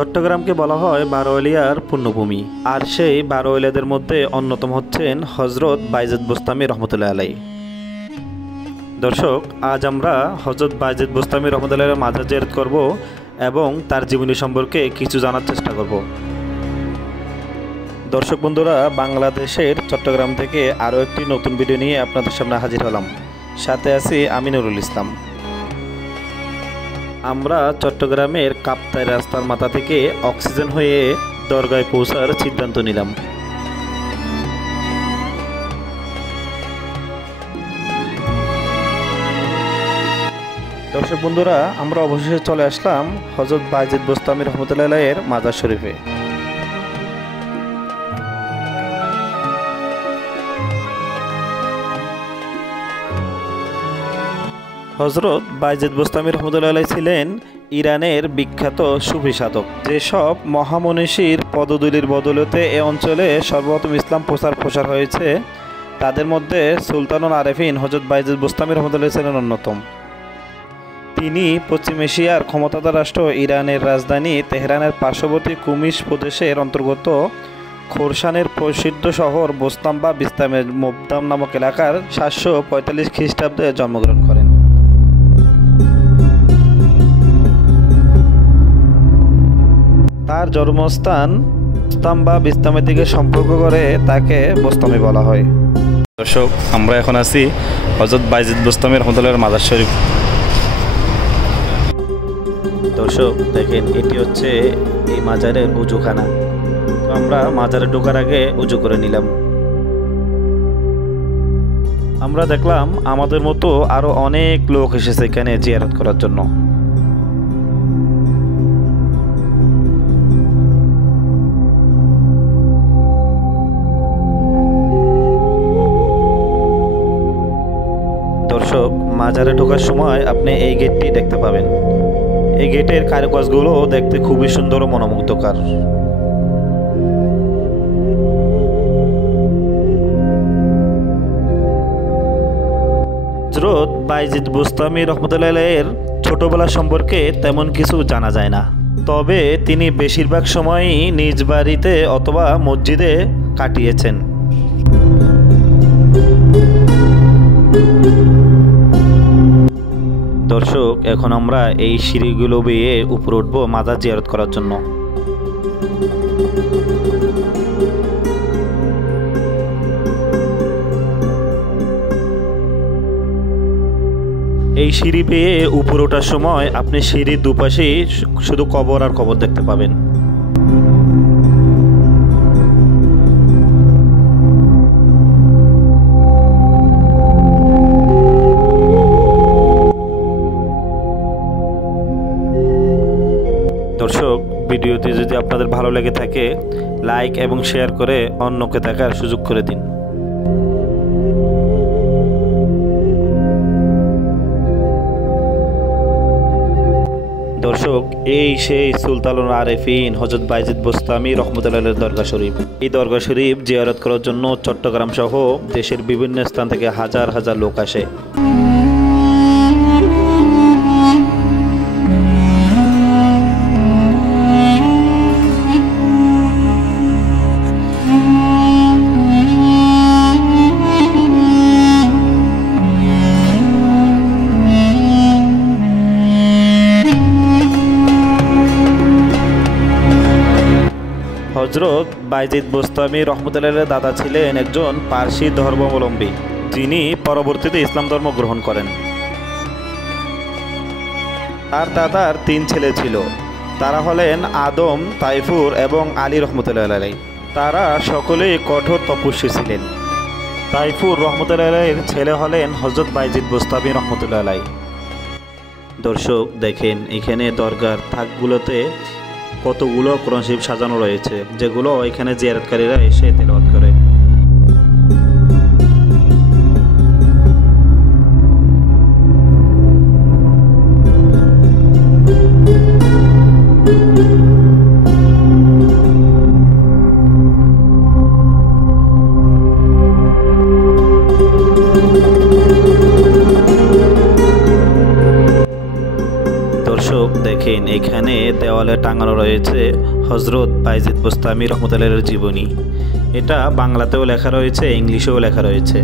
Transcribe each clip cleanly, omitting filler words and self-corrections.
চট্টগ্রামকে বলা হয় বারোয়ালিয়ার পুণ্যভূমি, আর সেই বারোয়ালিয়াদের মধ্যে অন্যতম হচ্ছেন হজরত বাইজিদ বোস্তামি রহমতুল্লাহ আলাই। দর্শক, আজ আমরা হজরত বাইজিদ বোস্তামি রহমতুল্লাহ আলাইর মাজার জিয়ারত করব এবং তার জীবনী সম্পর্কে কিছু জানার চেষ্টা করব। দর্শক বন্ধুরা, বাংলাদেশের চট্টগ্রাম থেকে আরও একটি নতুন ভিডিও নিয়ে আপনাদের সামনে হাজির হলাম। সাথে আছি আমি নুরুল ইসলাম। আমরা চট্টগ্রামের কাপ্তাই রাস্তার মাথা থেকে অক্সিজেন হয়ে দরগায় পৌঁছার সিদ্ধান্ত নিলাম। দর্শক বন্ধুরা, আমরা অবশেষে চলে আসলাম হজরত বাইজিদ বোস্তামি রহমতুল্লাহ আলাইয়ের মাজার শরীফে। হজরত বাইজিদ বোস্তামি রহমতুল্লাহ আলাই ছিলেন ইরানের বিখ্যাত সুফি সাধক। যেসব মহামনীষীর পদধূলির বদৌলতে এ অঞ্চলে সর্বপ্রথম ইসলাম প্রসার হয়েছে, তাদের মধ্যে সুলতানুল আরেফিন হজরত বাইজিদ বোস্তামি রহমতুল্লাহ ছিলেন অন্যতম। তিনি পশ্চিম এশিয়ার ক্ষমতাধর রাষ্ট্র ইরানের রাজধানী তেহরানের পার্শ্ববর্তী কুমিশ প্রদেশের অন্তর্গত খোরসানের প্রসিদ্ধ শহর বোস্তাম বা বিস্তামের মোবদাম নামক এলাকার 745 খ্রিস্টাব্দে জন্মগ্রহণ করেন। তার জন্মস্থান বোস্তাম বা বিস্তামের দিকে সম্পর্ক করে তাকে বোস্তামি বলা হয়। দর্শক, আমরা এখন আছি হজরত বাইজিদ বোস্তামি রহমতুল্লাহর মাজার শরীফ। দর্শক দেখেন, এটি হচ্ছে এই মাজারের উজুখানা। তো আমরা মাজারে ঢোকার আগে উজু করে নিলাম। আমরা দেখলাম আমাদের মতো আরো অনেক লোক এসেছে এখানে জিয়ারত করার জন্য। দর্শক, মাজারে ঢোকার সময় আপনি এই গেটটি দেখতে পাবেন। এই গেটের কারুকাজগুলো দেখতে খুবই সুন্দর ও মনোমুগ্ধকর। হযরত বাইজিদ বোস্তামি রহমতুল্লাহ আলাইহির ছোটবেলা সম্পর্কে তেমন কিছু জানা যায় না, তবে তিনি বেশিরভাগ সময়ই নিজ বাড়িতে অথবা মসজিদে কাটিয়েছেন। দর্শক, এখন আমরা এই সিঁড়িগুলো বেয়ে উপরে উঠব মাজার জিয়ারত করার জন্য। এই সিঁড়ি বেয়ে উপরে ওঠার সময় আপনি সিঁড়ির দুপাশেই শুধু কবর আর কবর দেখতে পাবেন। দর্শক, ভিডিওটি যদি আপনাদের ভালো লেগে থাকে, লাইক এবং শেয়ার করে অন্যকে দেখার সুযোগ করে দিন। দর্শক, এই সেই সুলতানুল আরেফিন হযরত বাইজিদ বোস্তামি রহমতুল্লাহ আলাইহির দরগা শরীফ। এই দরগা শরীফ জিয়ারত করার জন্য চট্টগ্রাম সহ দেশের বিভিন্ন স্থান থেকে হাজার হাজার লোক আসে। হযরত বাইজিদ বোস্তামি রহমতুল্লাহ আলাইহির দাদা ছিলেন একজন পারসি ধর্মাবলম্বী, যিনি পরবর্তীতে ইসলাম ধর্ম গ্রহণ করেন। তার দাদার 3 ছেলে ছিল। তারা হলেন আদম, তাইফুর এবং আলী রহমতুল্লাহ আলাইহি। তারা সকলেই কঠোর তপস্বী ছিলেন। তাইফুর রহমতুল্লাহ আলাইহির ছেলে হলেন হযরত বাইজিদ বোস্তামি রহমতুল্লাহ আলাইহি। দর্শক দেখেন, এখানে দরগার থাকগুলোতে কতগুলো কোরআন শরীফ সাজানো রয়েছে, যেগুলো এখানে জিয়ারতকারীরা এসে তেলাওয়াত করে। এখানে দেওয়ালে টাঙানো রয়েছে হযরত বাইজিদ বোস্তামি রহমতুল্লাহর জীবনী। এটা বাংলাতেও লেখা রয়েছে, ইংলিশেও লেখা রয়েছে।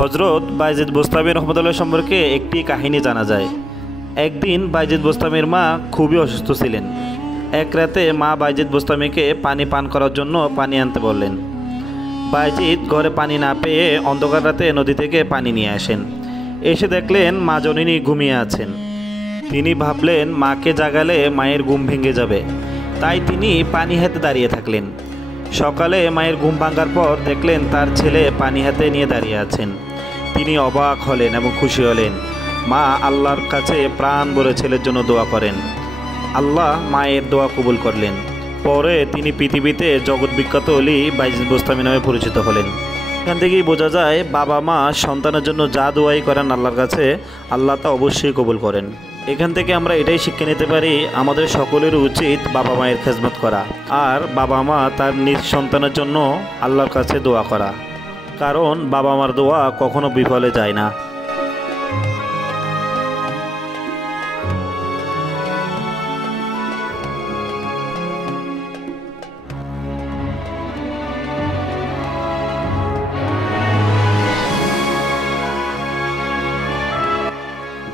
হযরত বাইজিদ বোস্তামি রহমতুল্লাহ সম্পর্কে একটি কাহিনী জানা যায়। একদিন বাইজিদ বোস্তামির মা খুবই অসুস্থ ছিলেন। এক রাতে মা বাইজিদ বোস্তামিকে পানি পান করার জন্য পানি আনতে বললেন। বাইজিদ ঘরে পানি না পেয়ে অন্ধকার রাতে নদী থেকে পানি নিয়ে আসেন। এসে দেখলেন মা জননী ঘুমিয়ে আছেন। তিনি ভাবলেন মাকে জাগালে মায়ের ঘুম ভেঙে যাবে, তাই তিনি পানি হাতে দাঁড়িয়ে থাকলেন। সকালে মায়ের ঘুম ভাঙার পর দেখলেন তার ছেলে পানি হাতে নিয়ে দাঁড়িয়ে আছেন। তিনি অবাক হলেন এবং খুশি হলেন। মা আল্লাহর কাছে প্রাণ ভরে ছেলের জন্য দোয়া করেন। আল্লাহ মায়ের দোয়া কবুল করলেন। পরে তিনি পৃথিবীতে জগৎ বিখ্যাত অলি বাইজিদ বোস্তামি নামে পরিচিত হলেন। এখান থেকেই বোঝা যায় বাবা মা সন্তানের জন্য যা দোয়াই করেন আল্লাহর কাছে, আল্লাহ তা অবশ্যই কবুল করেন। এখান থেকে আমরা এটাই শিক্ষা নিতে পারি, আমাদের সকলের উচিত বাবা মায়ের খেদমত করা, আর বাবা মা তার নিজ সন্তানের জন্য আল্লাহর কাছে দোয়া করা, কারণ বাবা মার দোয়া কখনো বিফলে যায় না।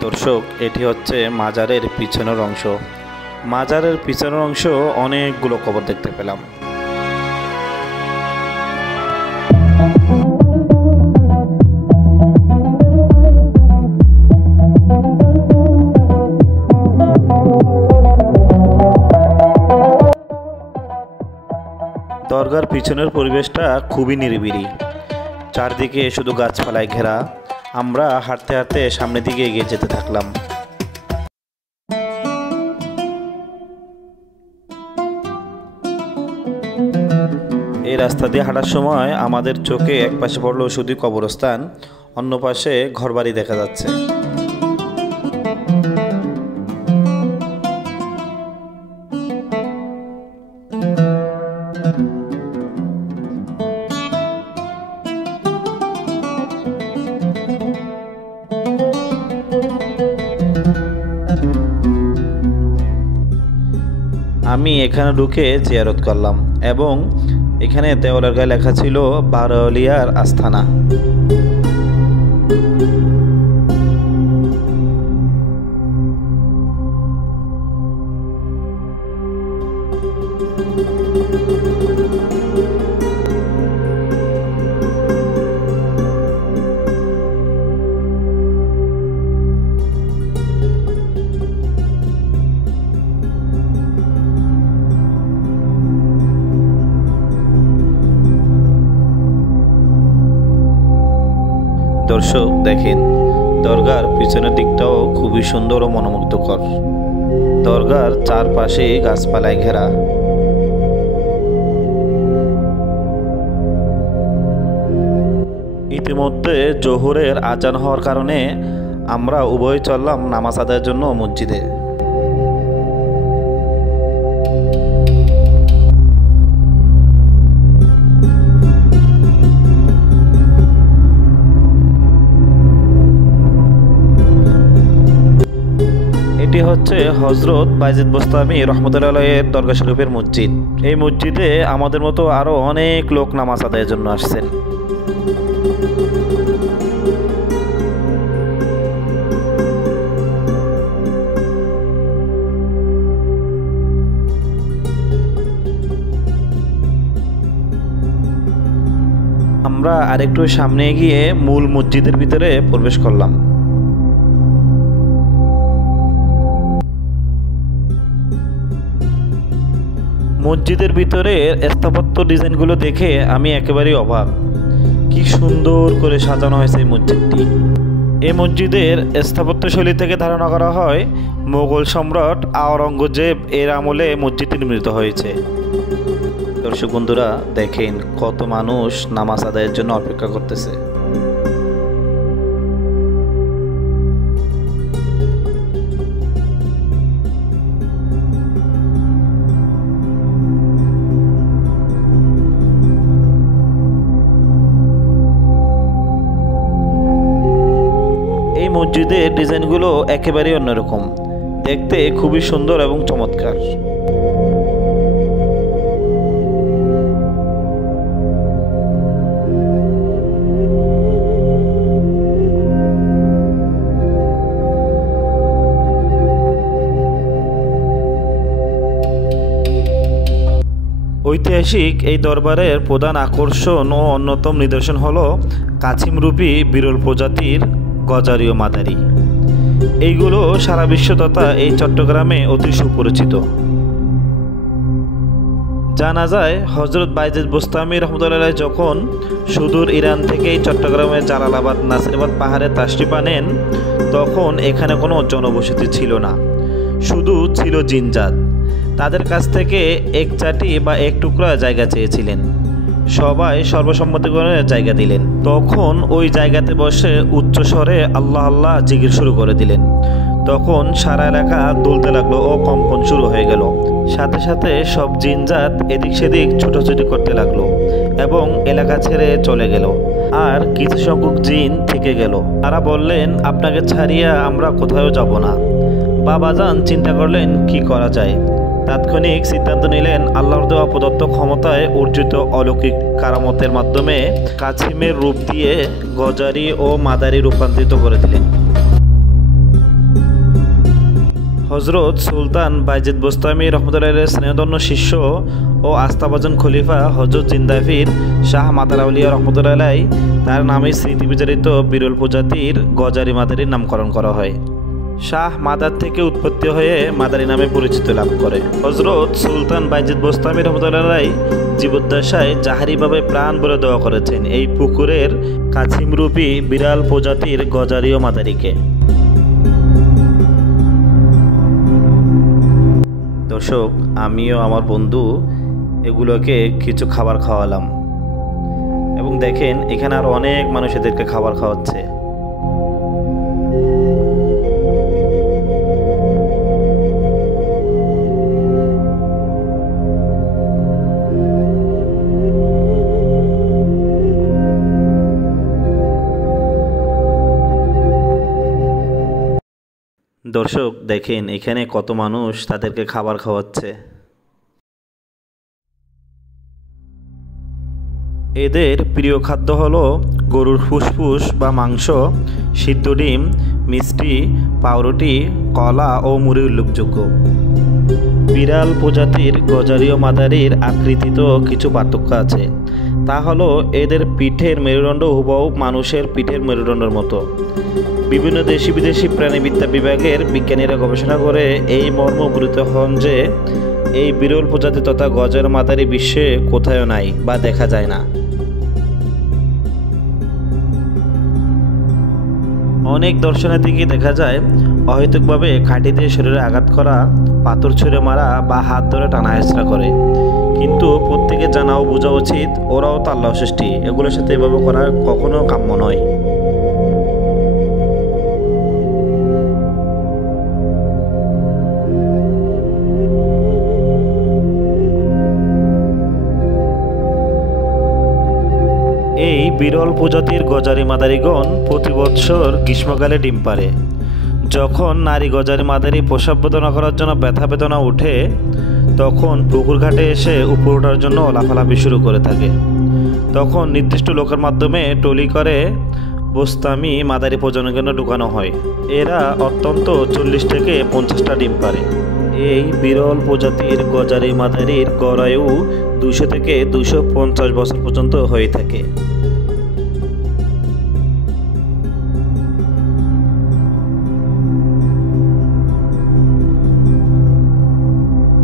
দর্শক, এটি হচ্ছে মাজারের পিছনের অংশ। মাজারের পিছনের অংশ অনেকগুলো কবর দেখতে পেলাম। দরগার পিছনের পরিবেশটা খুবই নিরিবিলি, চারদিকে শুধু গাছপালায় ঘেরা। আমরা হাঁটতে হাঁটতে সামনের দিকে এগিয়ে যেতে থাকলাম। এই রাস্তা দিয়ে হাঁটার সময় আমাদের চোখে এক পাশে পড়লো শুধু কবরস্থান, অন্য পাশে ঘরবাড়ি দেখা যাচ্ছে। আমি এখানে ঢুকে জিয়ারত করলাম এবং এখানে দেওয়ালের গায়ে লেখা ছিল বারোয়ালিয়ার আস্থানা। দর্শক দেখেন, দরগার পিছনের দিকটাও খুবই সুন্দর ও মনোমুগ্ধকর। দরগার চারপাশে গাছপালায় ঘেরা। ইতিমধ্যে জোহরের আজান হওয়ার কারণে আমরা উভয় চললাম নামাজ আদায়ের জন্য মসজিদে। এটি হচ্ছে হযরত বাইজিদ বোস্তামি রহমতুল্লাহের দরগা শরীফের মসজিদ। এই মসজিদে আমাদের মতো আরো অনেক লোক নামাজ আদায়ের জন্য আসছেন। আমরা আরেকটু সামনে গিয়ে মূল মসজিদের ভিতরে প্রবেশ করলাম। মসজিদের ভিতরে স্থাপত্য ডিজাইনগুলো দেখে আমি একেবারেই অবাক। কি সুন্দর করে সাজানো হয়েছে এই মসজিদটি। এই মসজিদের স্থাপত্যশৈলী থেকে ধারণা করা হয় মোগল সম্রাট আওরঙ্গজেব এর আমলে মসজিদটি নির্মিত হয়েছে। দর্শক বন্ধুরা, দেখেন কত মানুষ নামাজ আদায়ের জন্য অপেক্ষা করতেছে। এই মসজিদের ডিজাইনগুলো একেবারেই অন্যরকম, দেখতে খুবই সুন্দর এবং চমৎকার। ঐতিহাসিক এই দরবারের প্রধান আকর্ষণ ও অন্যতম নিদর্শন হল কাছিমরূপী বিরল প্রজাতির গজারি ও মাদারি। এইগুলো সারা বিশ্ব তথা এই চট্টগ্রামে অতি সুপরিচিত। জানা যায় হযরত বাইজিদ বোস্তামি রহমতুল্লাহ যখন সুদূর ইরান থেকে চট্টগ্রামের জালালাবাদ নাসিরাবাদ পাহাড়ে তাশরিফ আনেন, তখন এখানে কোনো জনবসতি ছিল না, শুধু ছিল জিনজাত। তাদের কাছ থেকে এক চাটি বা এক টুকরা জায়গা চেয়েছিলেন, সবাই সর্বসম্মতিক্রমে জায়গা দিলেন। তখন ওই জায়গাতে বসে উচ্চস্বরে আল্লাহ আল্লাহ জিকির শুরু করে দিলেন। তখন সারা এলাকা দুলতে লাগলো ও কম্পন শুরু হয়ে গেল। সাথে সাথে সব জিনজাত এদিক সেদিক ছুটোছুটি করতে লাগলো এবং এলাকা ছেড়ে চলে গেল। আর কিছু সংখ্যক জিন থেকে গেল। তারা বললেন, আপনাকে ছাড়িয়া আমরা কোথাও যাব না। বাবাজান চিন্তা করলেন কি করা যায়। তাৎক্ষণিক সিদ্ধান্ত নিলেন আল্লাহর দেওয়া প্রদত্ত ক্ষমতায় অর্জিত অলৌকিক কারামতের মাধ্যমে কাছিমের রূপ দিয়ে গজারি ও মাদারি রূপান্তরিত করে দিলেন। হযরত সুলতান বাইজিদ বোস্তামি রহমতুল্লাহের স্নেহধন্য শিষ্য ও আস্থাভাজন খলিফা হযরত জিন্দাফির শাহ মাদার আউলিয়া রহমতুল্লাহ তার নামে স্মৃতি বিজড়িত বিরল প্রজাতির গজারি মাদারির নামকরণ করা হয়। শাহ মাদার থেকে উৎপত্তি হয়ে মাদারি নামে পরিচিত লাভ করে। হযরত সুলতান বাইজিদ বোস্তামি রহমতুল্লাহ জীবদ্দশায় জাহারিভাবে প্রাণ বলে দোয়া করেছেন এই পুকুরের কাছিমরূপী বিরাল প্রজাতির গজারি ও মাদারিকে। দর্শক, আমিও আমার বন্ধু এগুলোকে কিছু খাবার খাওয়ালাম এবং দেখেন এখানে আরো অনেক মানুষ এদেরকে খাবার খাওয়াচ্ছে। দর্শক দেখেন এখানে কত মানুষ তাদেরকে খাবার খাওয়াচ্ছে। এদের প্রিয় খাদ্য হলো গরুর ফুসফুস বা মাংস, সিদ্ধ ডিম, মিষ্টি, পাউরুটি, কলা ও মুড়ি উল্লেখযোগ্য। বিরাল প্রজাতির গজারি ও মাদারির আকৃতিতেও কিছু পার্থক্য আছে। তা হলো এদের পিঠের মেরুদণ্ড হুবহু মানুষের পিঠের মেরুদণ্ডের মতো। বিভিন্ন দেশি বিদেশি প্রাণীবিদ্যা বিভাগের বিজ্ঞানীরা গবেষণা করে এই মর্ম উপনীত হন যে এই বিরল প্রজাতি তথা গজার মাদারি বিশ্বে কোথাও নাই বা দেখা যায় না। অনেক দর্শনার্থীকে দেখা যায় অহেতুকভাবে কাঠি দিয়ে শরীরে আঘাত করা, পাথর ছুঁড়ে মারা বা হাত ধরে টানা হেঁচড়া করে। কিন্তু প্রত্যেকে জানা ও বোঝা উচিত ওরাও তো আল্লাহ সৃষ্টি, এগুলোর সাথে এভাবে করা কখনো কাম্য নয়। এই বিরল প্রজাতির গজারি মাদারিগণ প্রতি বৎসর গ্রীষ্মকালে ডিম পাড়ে। যখন নারী গজারি মাদারি প্রসব বেদনা করার জন্য ব্যথা বেদনা উঠে, তখন পুকুর ঘাটে এসে উপর ওঠার জন্য লাফালাফি শুরু করে থাকে। তখন নির্দিষ্ট লোকের মাধ্যমে টলি করে বোস্তামি মাদারি প্রজনন কেন্দ্র ঢুকানো হয়। এরা অত্যন্ত 40 থেকে 50টা ডিম পাড়ে। এই বিরল প্রজাতির গজারি মাদারির গড় আয়ু 200 থেকে 250 বছর পর্যন্ত হয়ে থাকে।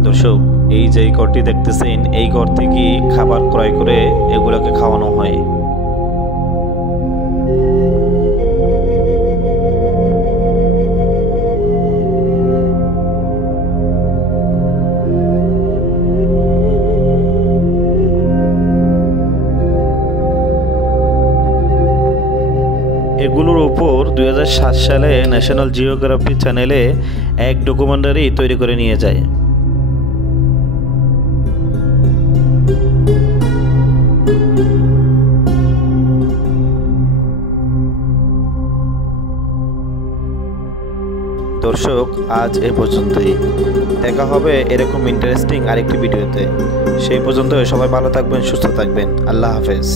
দর্শক, এই যে ঘরটি দেখতেছেন, এই ঘর থেকে খাবার ক্রয় করে এগুলোকে খাওয়ানো হয়। 2007 সালে ন্যাশনাল জিওগ্রাফি চ্যানেলে এক ডকুমেন্টারি তৈরি করে নিয়ে যায়। দর্শক, আজ এ পর্যন্তই। দেখা হবে এরকম ইন্টারেস্টিং আরেকটি ভিডিওতে। সেই পর্যন্ত সবাই ভালো থাকবেন, সুস্থ থাকবেন। আল্লাহ হাফেজ।